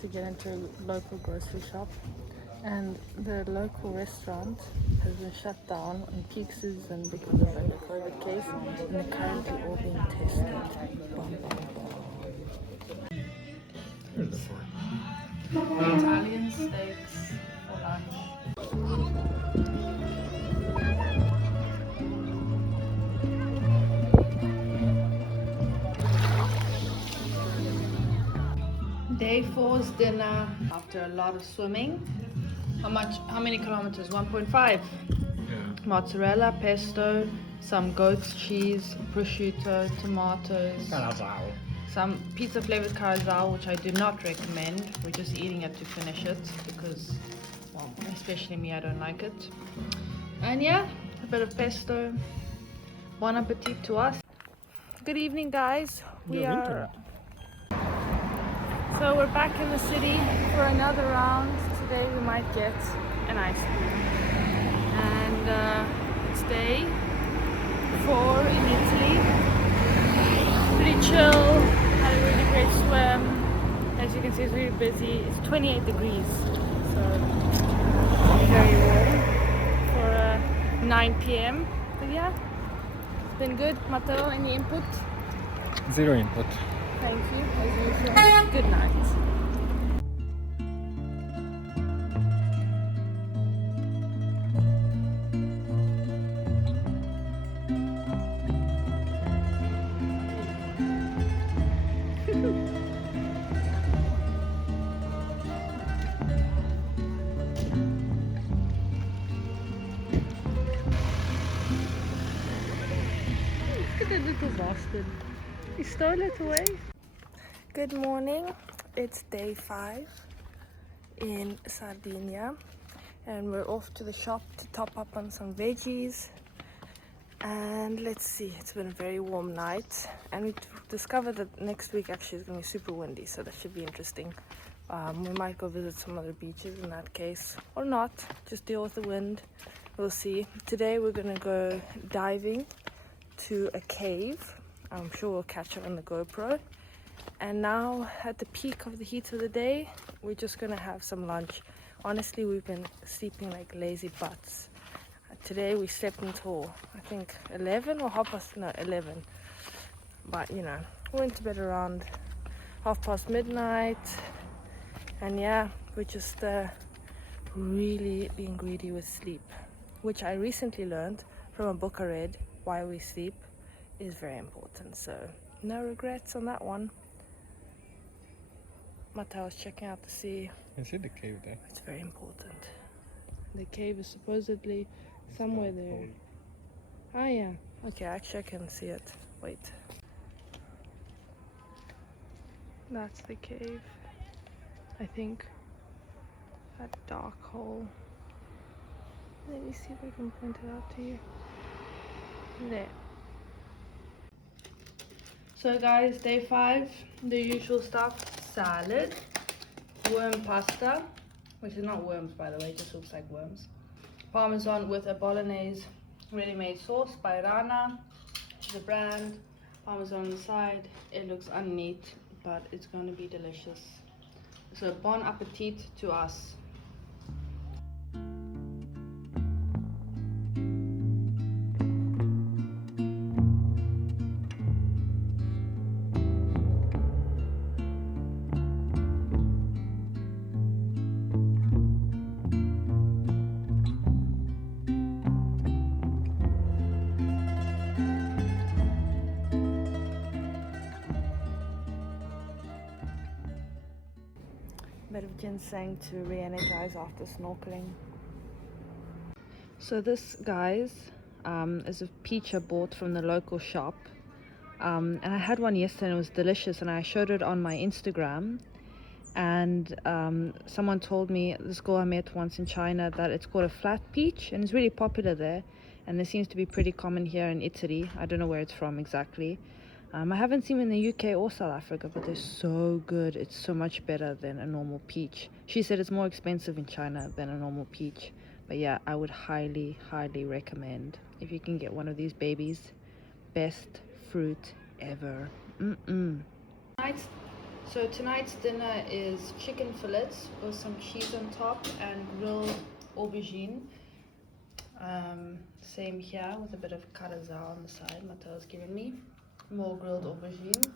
To get into a local grocery shop, and the local restaurant has been shut down on peak season because of like a COVID case, and they're currently all being tested. Bum, bum, bum. Italian steaks for lunch. Day 4's dinner after a lot of swimming. How many kilometers? 1.5. Yeah. Mozzarella, pesto, some goat's cheese, prosciutto, tomatoes, some pizza flavored carazao, which I do not recommend. We're just eating it to finish it because, well, especially me, I don't like it. And yeah, a bit of pesto. Bon appetit to us. Good evening, guys. So we're back in the city for another round. Today we might get an ice cream. And it's day 4 in Italy. Pretty chill, had a really great swim. As you can see, it's really busy. It's 28 degrees, so very warm for 9 p.m. But yeah, it's been good. Matteo, any input? Zero input. Thank you, as usual. Good night. Look at the little bastard. He stole it away. Good morning. It's day 5 in Sardinia, and we're off to the shop to top up on some veggies. And let's see, it's been a very warm night, and we discovered that next week actually is going to be super windy, so that should be interesting. We might go visit some other beaches in that case, or not, just deal with the wind. We'll see. Today we're going to go diving to a cave. I'm sure we'll catch it on the GoPro. And now at the peak of the heat of the day, we're just gonna have some lunch. Honestly, we've been sleeping like lazy butts. Today we slept until I think 11 or 11. But you know, we went to bed around midnight midnight. And yeah, we're just really being greedy with sleep, which I recently learned from a book I read, Why We Sleep is very important. So no regrets on that one. Matteo's checking out the sea. I see the cave there. It's very important. The cave is supposedly somewhere there. Ah yeah. Okay, actually I can see it. Wait. That's the cave. I think. That dark hole. Let me see if I can point it out to you. There. So guys, day 5, the usual stuff: salad, worm pasta, which is not worms by the way, it just looks like worms, parmesan with a bolognese ready-made sauce by Rana, the brand, parmesan on the side. It looks unneat, but it's going to be delicious. So bon appetit to us. Bit of ginseng to re-energize after snorkeling. So this, guys, is a peach I bought from the local shop, and I had one yesterday and it was delicious, and I showed it on my Instagram, and someone told me, this girl I met once in China, that it's called a flat peach, and it's really popular there, and it seems to be pretty common here in Italy. I don't know where it's from exactly. I haven't seen them in the UK or South Africa, but they're so good. It's so much better than a normal peach. She said it's more expensive in China than a normal peach. But yeah, I would highly, highly recommend if you can get one of these babies. Best fruit ever. So tonight's dinner is chicken fillets with some cheese on top and grilled aubergine. Same here with a bit of carazao on the side. Mateo's given me more grilled aubergine.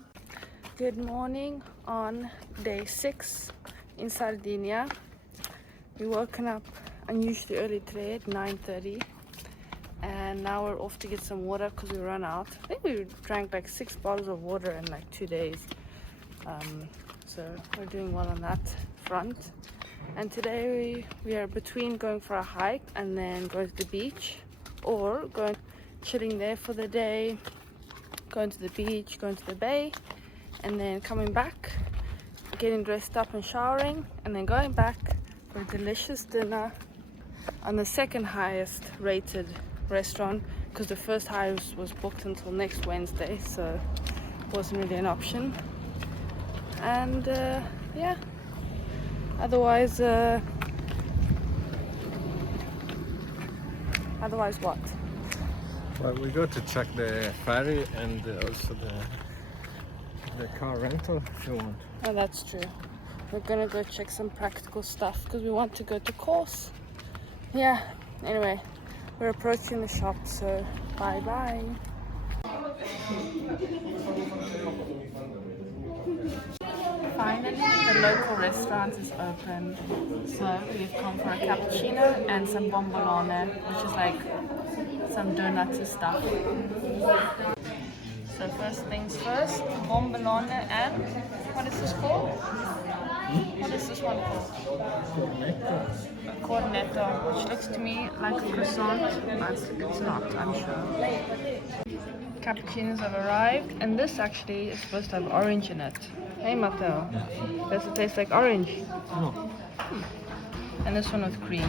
Good morning on day 6 in Sardinia. We woken up unusually early today at 9:30, and now we're off to get some water because we ran out. I think we drank like 6 bottles of water in like 2 days. So we're doing well on that front. And today we are between going for a hike and then going to the beach, or going chilling there for the day, going to the beach, going to the bay, and then coming back, getting dressed up and showering, and then going back for a delicious dinner on the second highest rated restaurant, because the first highest was booked until next Wednesday, so it wasn't really an option. And yeah, otherwise what? Well, we go to check the ferry and also the car rental if you want. Oh, that's true. We're gonna go check some practical stuff because we want to go to course. Yeah, anyway, we're approaching the shop, so bye bye. Finally, the local restaurant is open, so we've come for a cappuccino and some bombolone, which is like some donutty stuff. So first things first, bombolone and what is this called? What is this one called? A cornetto, which looks to me like a croissant, but it's not, I'm sure. Cappuccinos have arrived, and this actually is supposed to have orange in it. Hey Matteo, does it taste like orange? No. And this one with cream.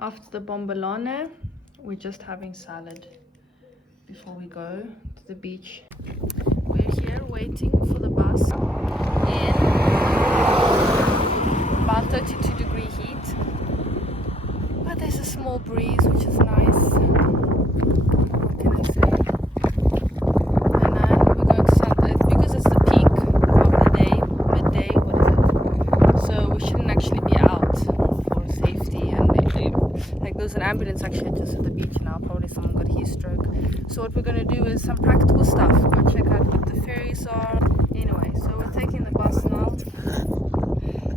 After the bombolone, we're just having salad before we go to the beach. We're here waiting for the bus in about 32-degree heat, but there's a small breeze, which is nice. What can I say? And we're going to Santa, because it's the peak of the day, midday, what is it? So we shouldn't actually be out for safety, and like there's an ambulance actually just at the beach now, probably someone got heat stroke. So what we're going to do is some practical stuff, go check out what the ferries are. Anyway, so we're taking the bus now,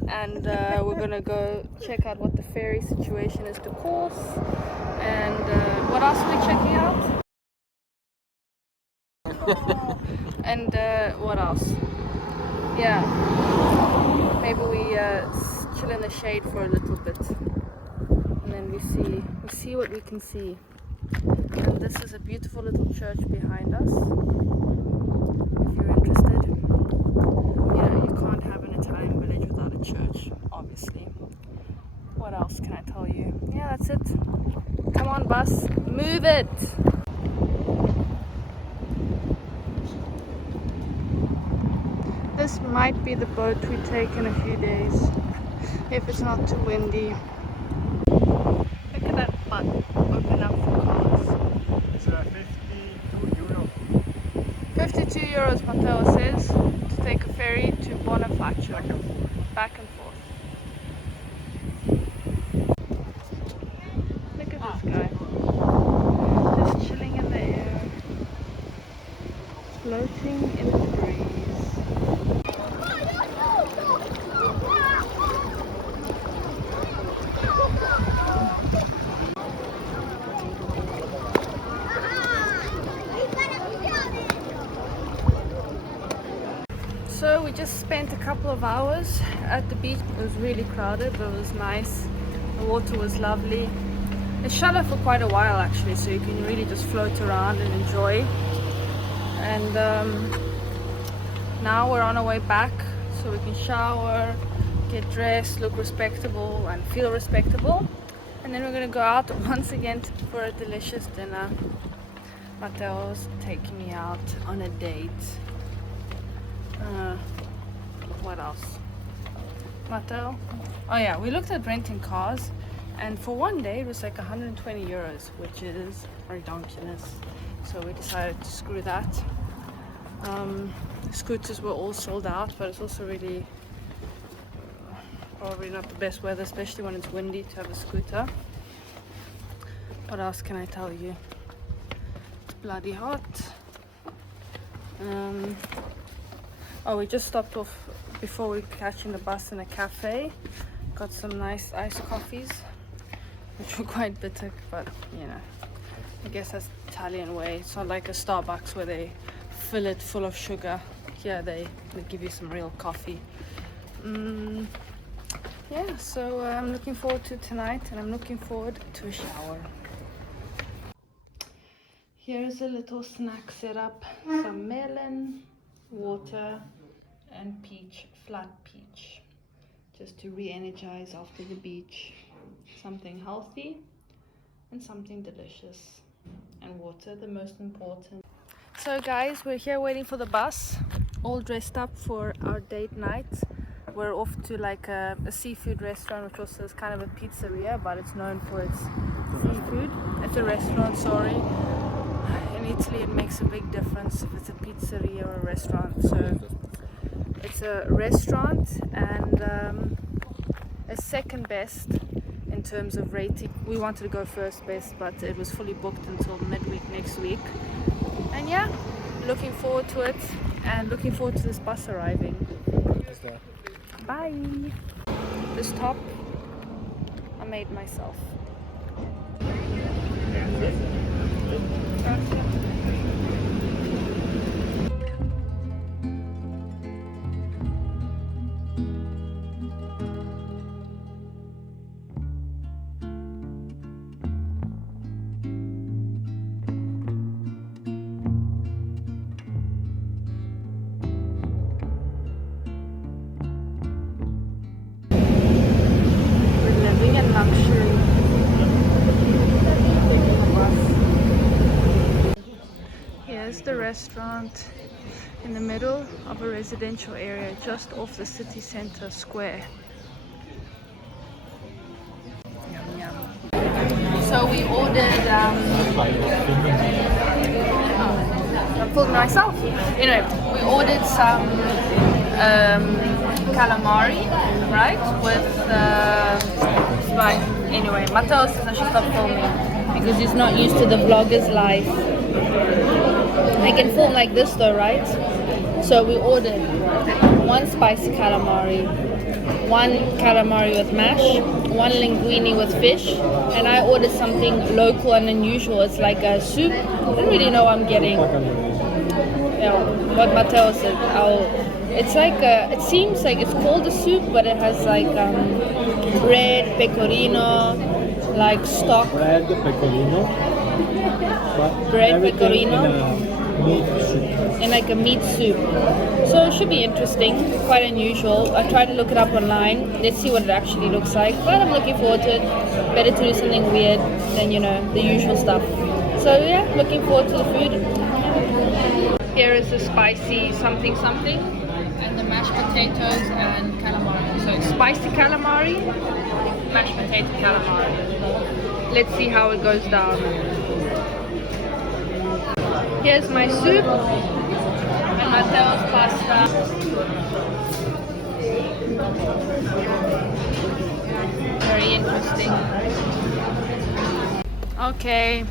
and we're going to go check out what the ferry situation is to course, and what else are we checking out? And what else? Yeah, maybe we chill in the shade for a little bit, and then we see what we can see. And this is a beautiful little church behind us, if you're interested. You know, you can't have an Italian village without a church, obviously. What else can I tell you? Yeah, that's it. Come on, bus, move it! This might be the boat we take in a few days, if it's not too windy. Look at that butt open up for cars. It's 52 euro. 52 euros, Matteo says, to take a ferry to Bonifacio. Back and forth. Look at this guy. Just chilling in the air. Floating in the breeze. So we just spent a couple of hours at the beach. It was really crowded, but it was nice. The water was lovely. It's shut off for quite a while actually, so you can really just float around and enjoy. And now we're on our way back, so we can shower, get dressed, look respectable and feel respectable. And then we're gonna go out once again for a delicious dinner. Mateo's taking me out on a date. What else? Mateo? Oh yeah, we looked at renting cars, and for one day it was like 120 euros, which is ridiculous. So we decided to screw that. Scooters were all sold out, but it's also really probably not the best weather, especially when it's windy, to have a scooter. What else can I tell you? It's bloody hot. Oh, we just stopped off before we were catching the bus in a cafe. Got some nice iced coffees, which were quite bitter, but you know, I guess that's the Italian way. It's not like a Starbucks where they fill it full of sugar. Here they give you some real coffee. Yeah, so I'm looking forward to tonight, and I'm looking forward to a shower. Here's a little snack setup: some melon, water, and peach, flat peach, just to re-energize after the beach. Something healthy and something delicious, and water, the most important. So guys, we're here waiting for the bus, all dressed up for our date night. We're off to like a seafood restaurant, which also is kind of a pizzeria, but it's known for its seafood. It's a restaurant, sorry. In Italy it makes a big difference if it's a pizzeria or a restaurant. So it's a restaurant, and a second best in terms of rating. We wanted to go first best, but it was fully booked until midweek next week. And yeah, looking forward to it, and looking forward to this bus arriving. Bye! This top I made myself. Here's the restaurant in the middle of a residential area just off the city center square. Yum, yum. So we ordered I'm filming myself. Anyway, we ordered some calamari, right? With spice. Anyway, Mateo says I should stop filming because he's not used to the vlogger's life. I can film like this though, right? So we ordered one spicy calamari, one calamari with mash, one linguine with fish, and I ordered something local and unusual. It's like a soup. I don't really know what I'm getting. Yeah, what Mateo said. It's like it seems like it's called a soup, but it has like bread, pecorino, like stock. Bread, pecorino. Bread, pecorino. Meat soup. And like a meat soup. So it should be interesting, quite unusual. I tried to look it up online. Let's see what it actually looks like. But I'm looking forward to it. Better to do something weird than, you know, the usual stuff. So yeah, looking forward to the food. Here is the spicy something something, and the mashed potatoes and calamari. So it's spicy calamari, mashed potato calamari. Let's see how it goes down. Here's my soup and Mateo's pasta. Very interesting. Okay.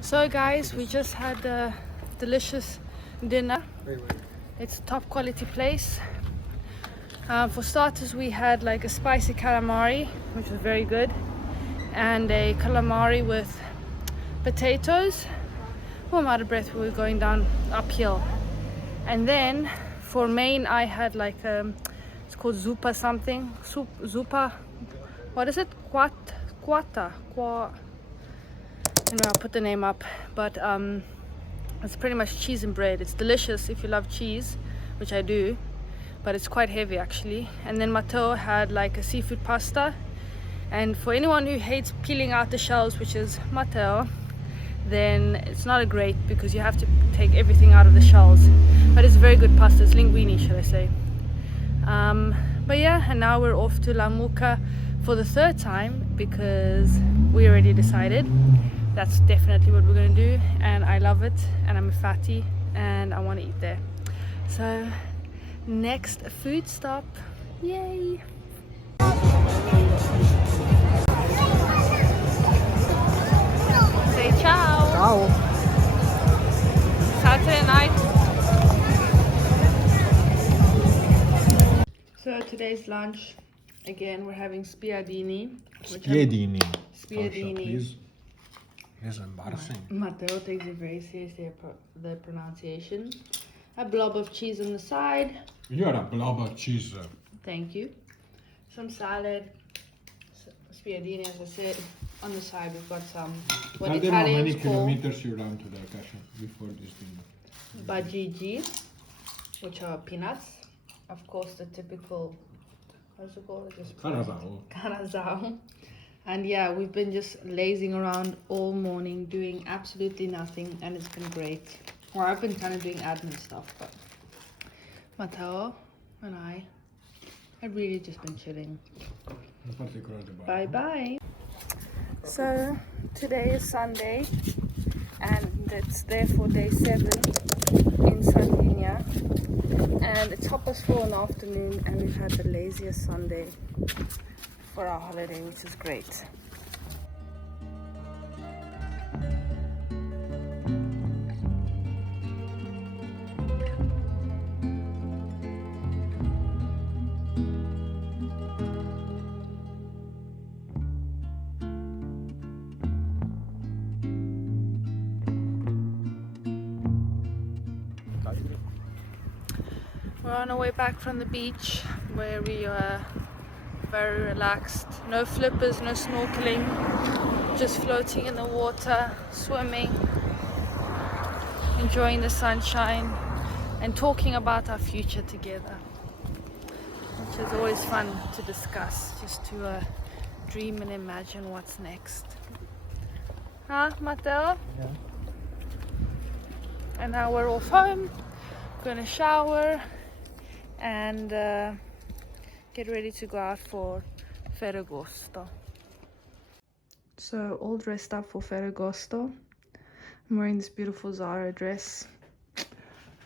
So guys, we just had a delicious dinner. It's a top quality place. For starters, we had like a spicy calamari, which was very good, and a calamari with potatoes. Oh, I'm out of breath. We were going down uphill. And then for main, I had like it's called zupa something. Zupa. What is it? Quata. Anyway, I'll put the name up. But it's pretty much cheese and bread. It's delicious if you love cheese, which I do. But it's quite heavy actually. And then Mateo had like a seafood pasta. And for anyone who hates peeling out the shells, which is Mateo, then it's not a great because you have to take everything out of the shells. But it's very good pasta. It's linguine, should I say. But yeah, and now we're off to La Mucca for the third time because we already decided that's definitely what we're gonna do, and I love it, and I'm a fatty and I want to eat there. So next food stop, yay! Say ciao! Ciao! Saturday night. So today's lunch, again we're having spiadini. Spiedini. Spiadini. Please. It's embarrassing. Matteo takes it very seriously, the pronunciation. A blob of cheese on the side. You're a blob of cheese. Thank you. Some salad. Spiadini, as I said. On the side we've got some, what Tell them how many Italians call kilometers you ran to the location before this thing. bajiji, which are peanuts. Of course, the typical, what's it called? Just Canazao. And yeah, we've been just lazing around all morning, doing absolutely nothing, and it's been great. Or I've been kind of doing admin stuff, but Matteo and I have really just been chilling. Bye bye. So today is Sunday, and it's therefore day 7 in Sardinia, and it's 4:30 in the afternoon, and we've had the laziest Sunday for our holiday, which is great. We're on our way back from the beach where we are very relaxed. No flippers, no snorkeling, just floating in the water, swimming, enjoying the sunshine and talking about our future together, which is always fun to discuss, just to dream and imagine what's next. Huh, Matteo? Yeah. And now we're off home, gonna shower and get ready to go out for Ferragosto. So all dressed up for Ferragosto. I'm wearing this beautiful Zara dress.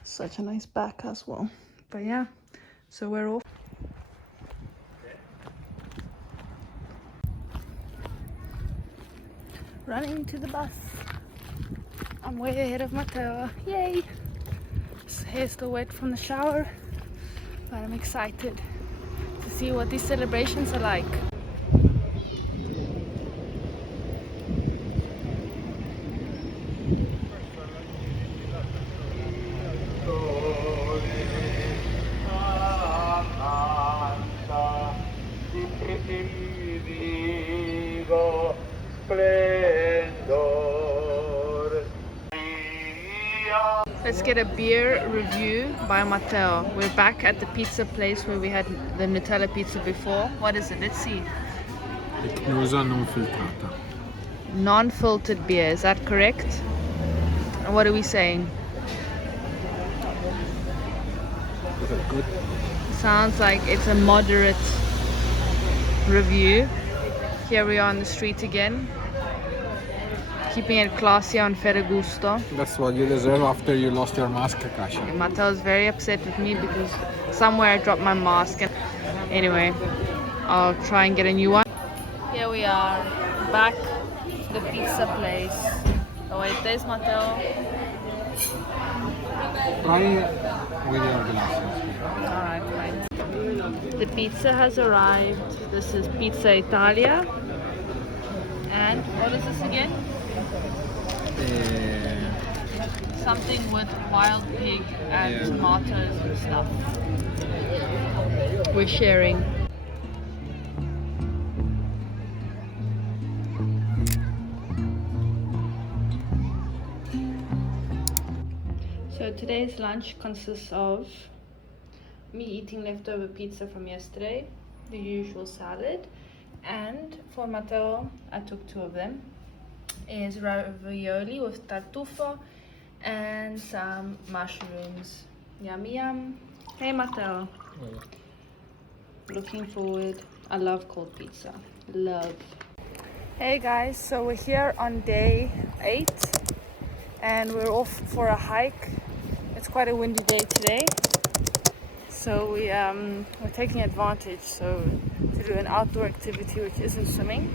Such a nice back as well. But yeah, so we're off. Running to the bus. I'm way ahead of Matteo. Yay! His hair's still wet from the shower, but I'm excited to see what these celebrations are like. Let's get a beer review by Matteo. We're back at the pizza place where we had the Nutella pizza before. What is it? Let's see. Chiusa non filtrata. Non-filtered beer, is that correct? And what are we saying? Is it good? Sounds like it's a moderate review. Here we are on the street again, keeping it classy on Ferragosto. That's what you deserve after you lost your mask, Kasia. Matteo's very upset with me because somewhere I dropped my mask. And anyway, I'll try and get a new one. Here we are, back to the pizza place. Oh wait, there's Matteo. Try with your glasses. Alright, fine. The pizza has arrived. This is Pizza Italia. And what is this again? Something with wild pig and tomatoes and stuff. We're sharing. So today's lunch consists of me eating leftover pizza from yesterday, the usual salad, and for Matteo I took 2 of them. is ravioli with tartufo and some mushrooms. Yum yum. Hey Matteo. Looking forward. I love cold pizza. Love. Hey guys, so we're here on day 8 and we're off for a hike. It's quite a windy day today, so we're taking advantage to do an outdoor activity which isn't swimming.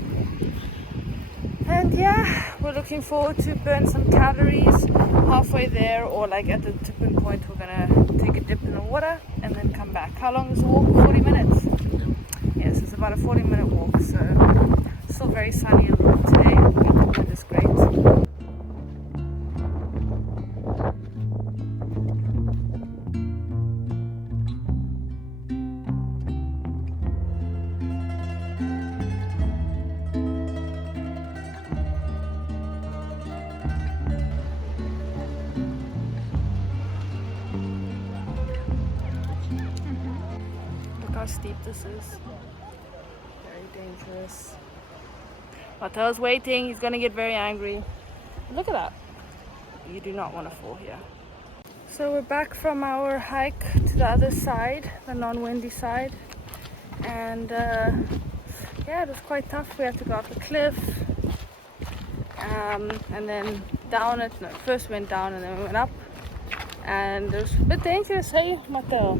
And yeah, we're looking forward to burn some calories halfway there, or like at the tipping point we're gonna take a dip in the water and then come back. How long is the walk? 40 minutes? Yes, it's about a 40-minute walk, so still very sunny and warm today. The wind is great. Look how steep this is. Very dangerous. Matteo's waiting. He's gonna get very angry. Look at that. You do not want to fall here. So we're back from our hike to the other side, the non-windy side. And yeah, it was quite tough. We had to go up the cliff. And then down it. No, first we went down and then we went up. And it was a bit dangerous, hey, Matteo?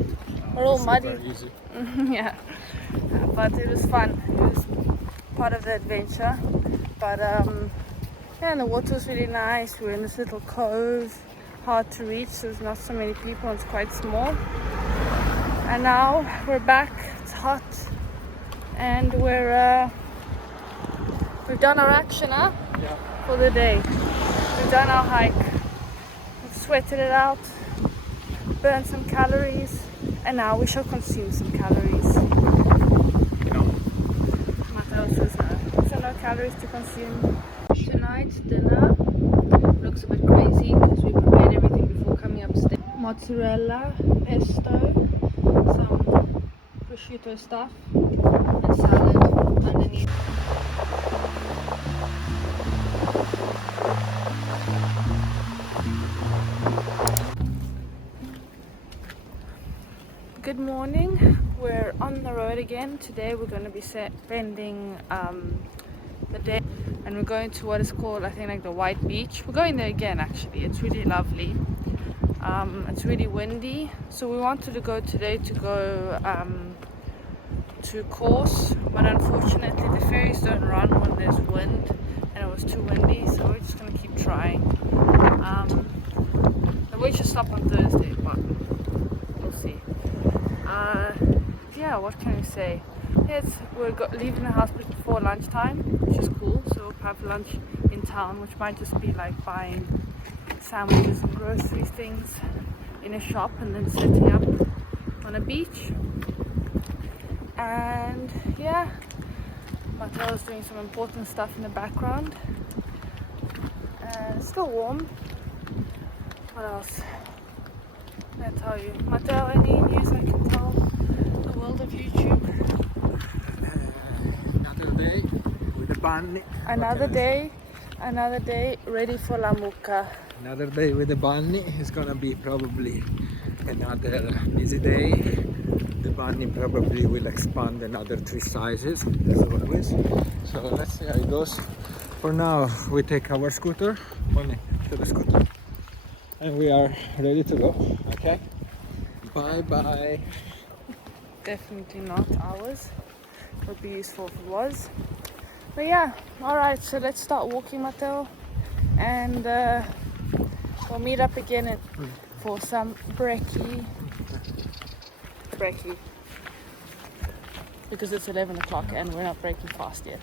We're all muddy. Yeah, but it was fun. It was part of the adventure. But yeah, and the water was really nice. We were in this little cove, hard to reach. There's not so many people. It's quite small. And now we're back. It's hot, and we've done our action, huh? Yeah. For the day. We've done our hike. We've sweated it out, burned some calories, and now we shall consume some calories. No. Matteo says no. So no calories to consume. Tonight's dinner looks a bit crazy because we prepared everything before coming upstairs. Mozzarella, pesto, some prosciutto stuff, and salad underneath. Good morning. We're on the road again. Today we're going to be spending the day, and we're going to what is called, I think, like the White Beach. We're going there again actually. It's really lovely. It's really windy, so we wanted to go today to Kos, but unfortunately the ferries don't run when there's wind and it was too windy, so we're just going to keep trying. The wind should stop on Thursday, but we'll see. Yeah, what can we say? Yes, we're leaving the house before lunchtime, which is cool. So we'll have lunch in town, which might just be like buying sandwiches and grocery things in a shop and then setting up on a beach. And yeah, Matteo's doing some important stuff in the background. And it's still warm. What else? I tell you, Matteo, any news I can tell the world of YouTube? Another day with the bunny. Another day ready for La Mucca. Another day with the bunny. It's gonna be probably another busy day. The bunny probably will expand another 3 sizes as always. So let's see how it goes. For now, we take our scooter. Bunny, to the scooter. And we are ready to go. Okay, bye bye. Definitely not ours. Would be useful if it was. But yeah, alright, so let's start walking, Matteo, and we'll meet up again for some brekkie, because it's 11 o'clock and we're not breaking fast yet.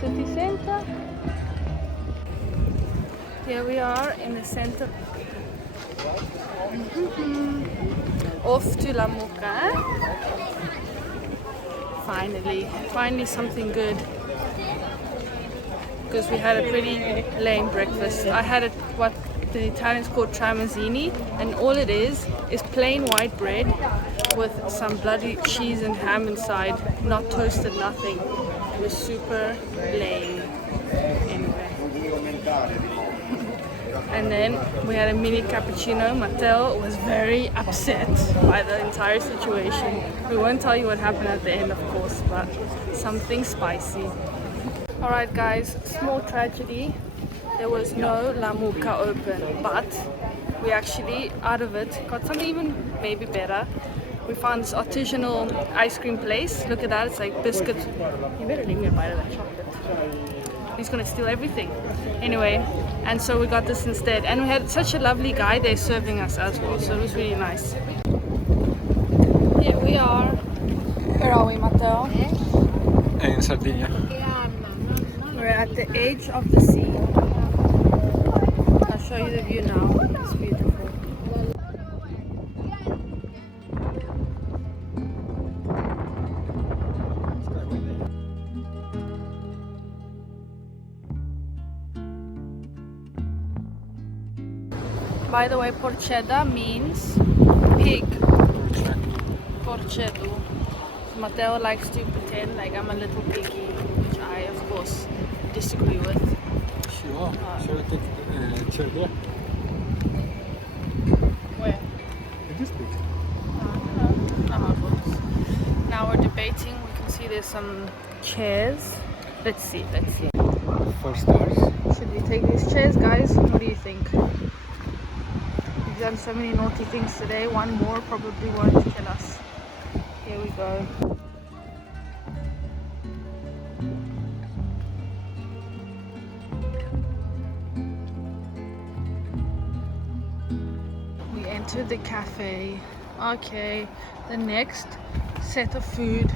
City center. Here we are in the center. Off to La Mucca. Finally something good. Because we had a pretty lame breakfast. I had what the Italians call tramezzini, and all it is plain white bread with some bloody cheese and ham inside, not toasted, nothing. It was super lame. Anyway. And then we had a mini cappuccino. Matteo was very upset by the entire situation. We won't tell you what happened at the end, of course, but something spicy. Alright guys, small tragedy. There was no La Mucca open, but we actually, out of it, got something even maybe better. We found this artisanal ice cream place. Look at that, it's like biscuits. You better leave me a bite of that chocolate. He's gonna steal everything. Anyway, and so we got this instead. And we had such a lovely guy there serving us as well, so it was really nice. Here we are. Where are we, Matteo? In Sardinia. We're at the edge of the sea. I'll show you the view now. It's beautiful. By the way, porchetta means pig. Porcetto. Matteo likes to pretend like I'm a little piggy, which I, of course, disagree with. Sure. Shall I take the chair there? Where? It is big. Now we're debating. We can see there's some chairs. Let's see. 4 stars. Should we take these chairs, guys? What do you think? We've done so many naughty things today. One more probably won't kill us. Here we go. We entered the cafe. Okay, the next set of food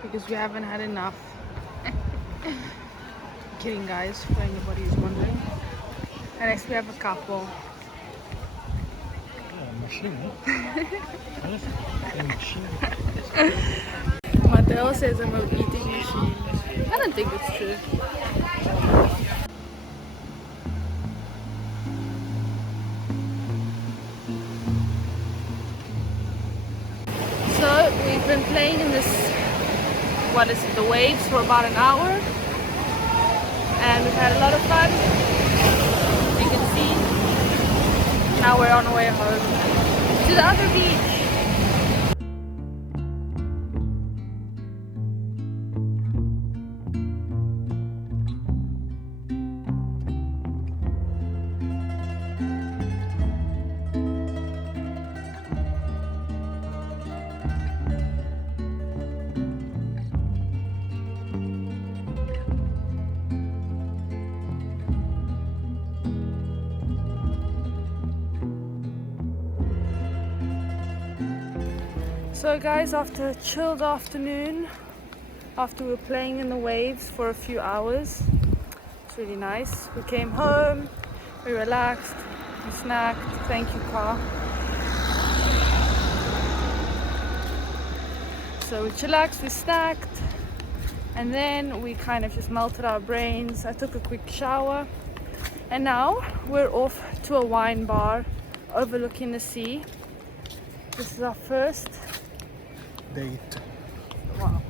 because we haven't had enough. Kidding, guys, for anybody who's wondering. And next we have a couple. Machine, machine. Matteo says I'm an eating machine. I don't think it's true. So we've been playing in this, what is it, the waves for about an hour, and we've had a lot of fun. You can see. Now we're on our way home to the other beach. So guys, after a chilled afternoon, after we were playing in the waves for a few hours, it's really nice. We came home, we relaxed, we snacked. Thank you, car. So we chillaxed, we snacked, and then we kind of just melted our brains. I took a quick shower, and now we're off to a wine bar overlooking the sea. This is our first Date. Wow.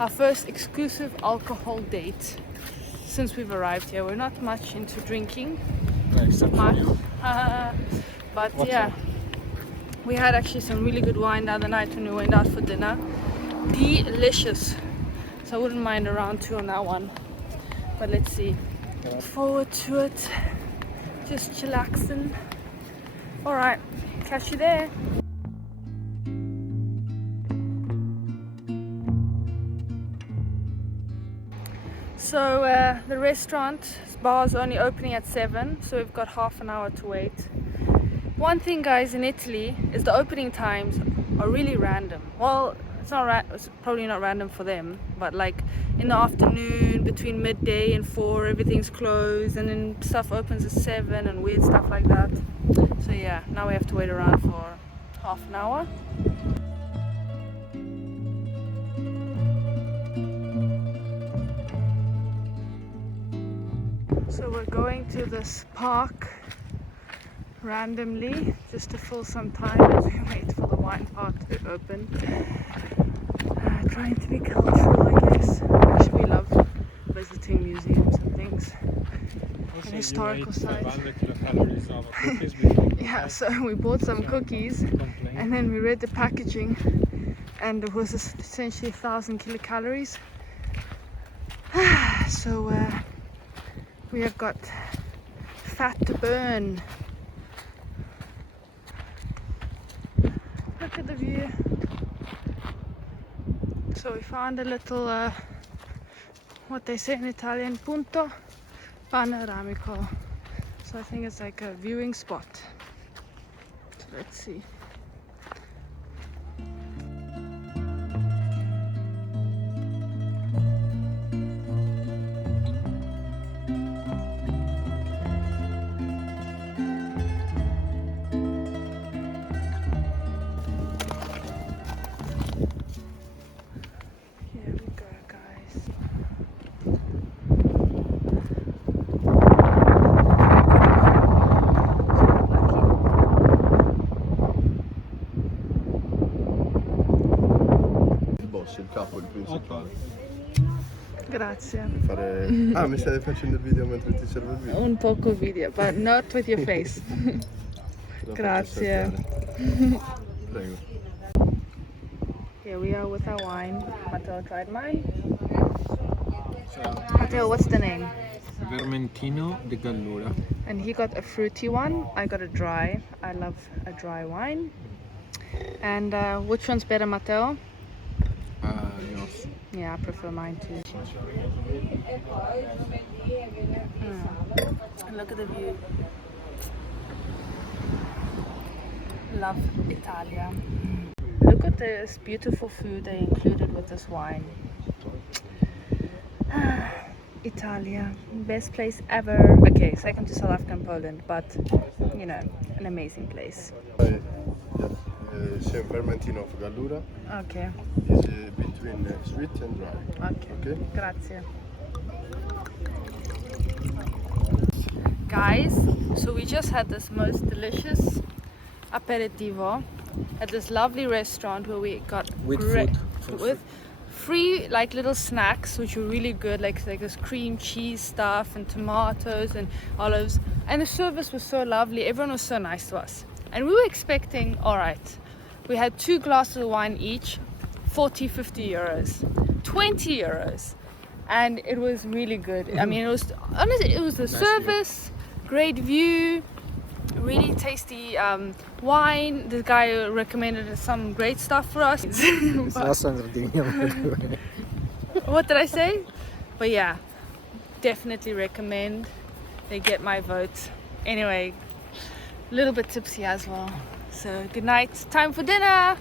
Our first exclusive alcohol date since we've arrived here. We're not much into drinking. Except for you. But What's yeah, up? we had actually some really good wine the other night when we went out for dinner. Delicious. So I wouldn't mind a round 2 on that one. But let's see. Yeah. Forward to it. Just chillaxing. Alright, catch you there. So the restaurant bar's only opening at 7, so we've got half an hour to wait. One thing, guys, in Italy is the opening times are really random. Well, it's probably not random for them, but like in the afternoon between midday and 4 everything's closed, and then stuff opens at 7 and weird stuff like that. So yeah, now we have to wait around for half an hour. So we're going to this park randomly just to fill some time as we wait for the wine park to open. Trying to be cultural, I guess. Actually, we love visiting museums and things. Also, and historical sites. 500 kilocalories of cookies before. Yeah, so we bought some cookies and then we read the packaging and it was essentially 1,000 kilocalories. So we have got fat to burn. Look at the view. So we found a little, what they say in Italian, punto panoramico. So I think it's like a viewing spot. So let's see. Here we go, guys. Il capo, il principale. Grazie. Ah, mi stai facendo il video mentre ti serve il video? Un poco video, but not with your face. Lo faccio Grazie. cercare. Prego. Here we are with our wine. Matteo tried mine. Matteo, what's the name? Vermentino di Gallura. And he got a fruity one. I got a dry. I love a dry wine. And which one's better, Matteo? Yours. Yeah, I prefer mine too. And look at the view. Love Italia. Look at this beautiful food they included with this wine. Italia, best place ever. Okay, second to South Africa and Poland, but you know, an amazing place. Same Vermentino of Gallura. Okay, Is between sweet and dry. okay, grazie. Guys, so we just had this most delicious aperitivo at this lovely restaurant where we got With food. with free like little snacks which were really good, like this cream cheese stuff and tomatoes and olives, and the service was so lovely. Everyone was so nice to us and we were expecting all right. We had 2 glasses of wine each, 40-50 euros, 20 euros, and it was really good. I mean, it was honestly, it was the service, great view, really tasty wine. This guy recommended some great stuff for us. It's also in Sardinia. What did I say? But yeah, definitely recommend. They get my vote. Anyway, a little bit tipsy as well. So good night, time for dinner.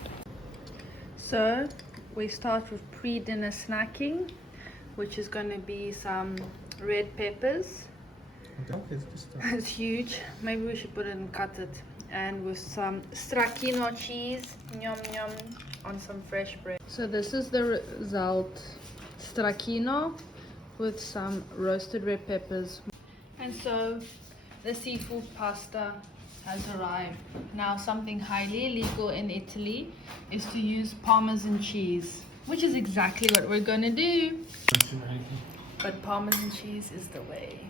So we start with pre-dinner snacking, which is going to be some red peppers. It's huge. Maybe we should put it and cut it. And with some stracchino cheese, yum yum, on some fresh bread. So this is the result: stracchino with some roasted red peppers. And so the seafood pasta has arrived. Now, something highly illegal in Italy is to use Parmesan cheese, which is exactly what we're gonna do. But Parmesan cheese is the way.